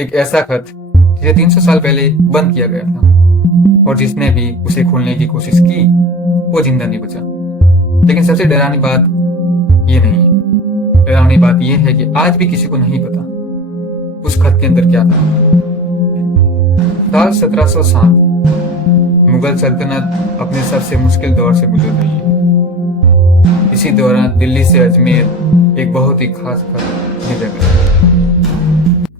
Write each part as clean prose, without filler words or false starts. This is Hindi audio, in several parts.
एक ऐसा खत जिसे 300 साल पहले बंद किया गया था और जिसने भी उसे खोलने की कोशिश की वो जिंदा नहीं बचा। लेकिन सबसे डरावनी बात ये नहीं है। डरावनी बात यह है कि आज भी किसी को नहीं पता उस खत के अंदर क्या था। साल 1707 मुगल सल्तनत अपने सबसे मुश्किल दौर से गुजर रही है। इसी दौरान दिल्ली से अजमेर एक बहुत ही खास खत भेजा गया।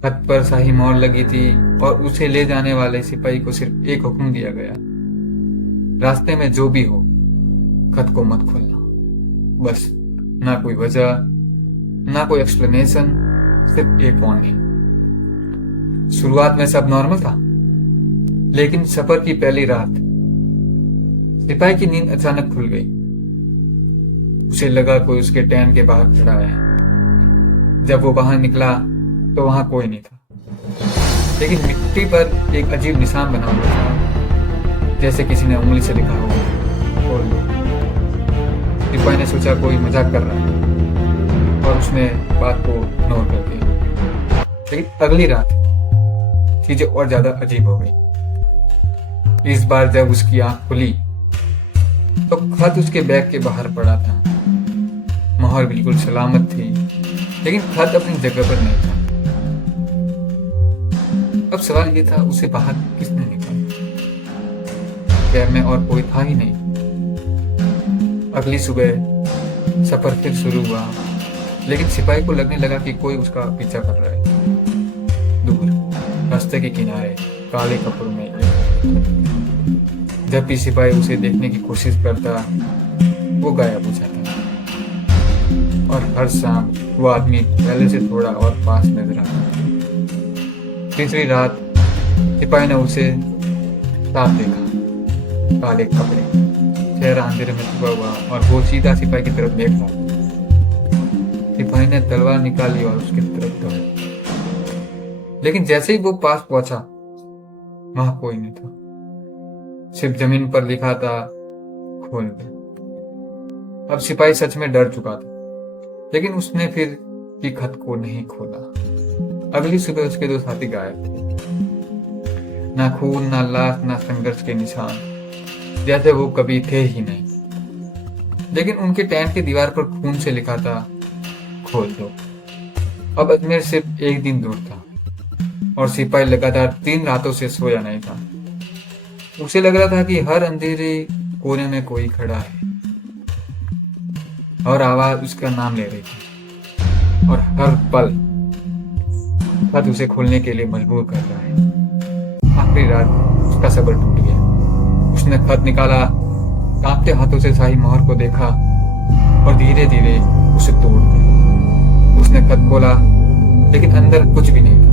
खत पर शाही मोहर लगी थी और उसे ले जाने वाले सिपाही को सिर्फ एक हुक्म दिया गया, रास्ते में जो भी हो खत को मत खोलना। बस, ना कोई वजह, ना कोई एक्सप्लेनेशन, सिर्फ एक वार्निंग। शुरुआत में सब नॉर्मल था, लेकिन सफर की पहली रात सिपाही की नींद अचानक खुल गई। उसे लगा कोई उसके टैन के बाहर खड़ा है। जब वो बाहर निकला तो वहां कोई नहीं था, लेकिन मिट्टी पर एक अजीब निशान बना हुआ था, जैसे किसी ने उंगली से लिखा हो। खोल लो। सिपाही ने सोचा कोई मजाक कर रहा है और उसने बात को इग्नोर कर दिया। लेकिन अगली रात चीजें और ज्यादा अजीब हो गई। इस बार जब उसकी आंख खुली तो खत उसके बैग के बाहर पड़ा था। मोहर बिल्कुल सलामत थी, लेकिन खत अपनी जगह पर नहीं था। अब सवाल ये था, उसे बाहर किसने निकाला? कैब में और कोई था ही नहीं। अगली सुबह सफर फिर शुरू हुआ, लेकिन सिपाही को लगने लगा कि कोई उसका पीछा कर रहा है। दूर रास्ते के किनारे काले कपड़ों में जब भी सिपाही उसे देखने की कोशिश करता वो गायब हो जाता, और हर शाम वो आदमी पहले से थोड़ा और पास नजर आता। तीसरी रात सिपाही ने उसे साफ देखा। काले कपड़े, चेहरा अंधेरे में छुपा हुआ, और वो सीधा सिपाही की तरफ देख रहा। सिपाही ने तलवार निकाली और उसकी तरफ दौड़ा, लेकिन जैसे ही वो पास पहुंचा वहां कोई नहीं था। सिर्फ जमीन पर लिखा था, खोल दे। अब सिपाही सच में डर चुका था, लेकिन उसने फिर भी खत को नहीं खोला। अगली सुबह उसके दो साथी गायब थे। ना खून, ना लाश, ना संघर्ष के निशान, जैसे वो कभी थे ही नहीं। लेकिन उनके टैंक की दीवार पर खून से लिखा था, खोल दो। अब अजमेर सिर्फ एक दिन दूर था और सिपाही लगातार 3 रातों से सोया नहीं था। उसे लग रहा था कि हर अंधेरे कोने में कोई खड़ा है और आवाज उसका नाम ले रही थी, और हर पल खत उसे खोलने के लिए मजबूर कर रहा है। आखिरी रात उसका सब्र टूट गया। उसने खत निकाला, कांपते हाथों से शाही मोहर को देखा और धीरे धीरे उसे तोड़ दिया। उसने खत खोला, लेकिन अंदर कुछ भी नहीं था।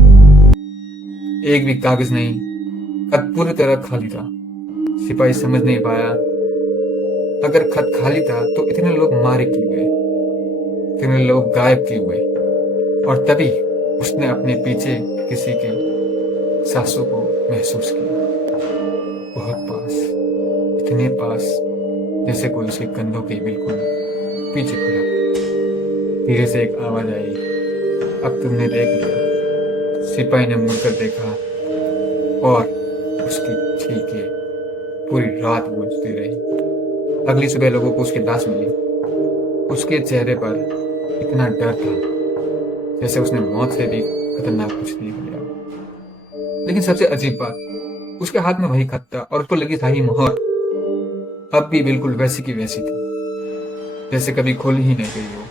एक भी कागज नहीं, खत पूरी तरह खाली था। सिपाही समझ नहीं पाया, अगर खत खाली था तो इतने लोग मारे क्यों गए, इतने लोग गायब क्यों हुए? और तभी उसने अपने पीछे किसी की सांसों को महसूस किया। बहुत पास, इतने पास जैसे कोई उसके कंधों के बिल्कुल पीछे खड़ा। धीरे से एक आवाज आई, अब तुमने देख लिया। सिपाही ने मुड़कर देखा और उसकी चीखें पूरी रात गूंजती रही। अगली सुबह लोगों को उसकी लाश मिली। उसके चेहरे पर इतना डर था जैसे उसने मौत से भी खतरनाक कुछ नहीं किया। लेकिन सबसे अजीब बात, उसके हाथ में वही खत था और उसको लगी शाही मोहर अब भी बिल्कुल वैसी की वैसी थी, जैसे कभी खोली ही नहीं गई हो।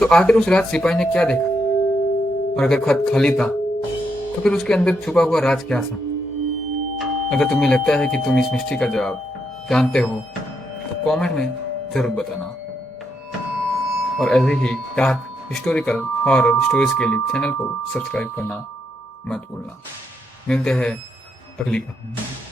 तो आखिर उस रात सिपाही ने क्या देखा? और अगर खत खाली था तो फिर उसके अंदर छुपा हुआ राज क्या था? अगर तुम्हें लगता है कि तुम इस मिस्ट्री का जवाब जानते हो तो कमेंट में जरूर बताना। और ऐसे ही डार्क हिस्टोरिकल हॉरर स्टोरीज के लिए चैनल को सब्सक्राइब करना मत भूलना। मिलते हैं अगली कहानी में।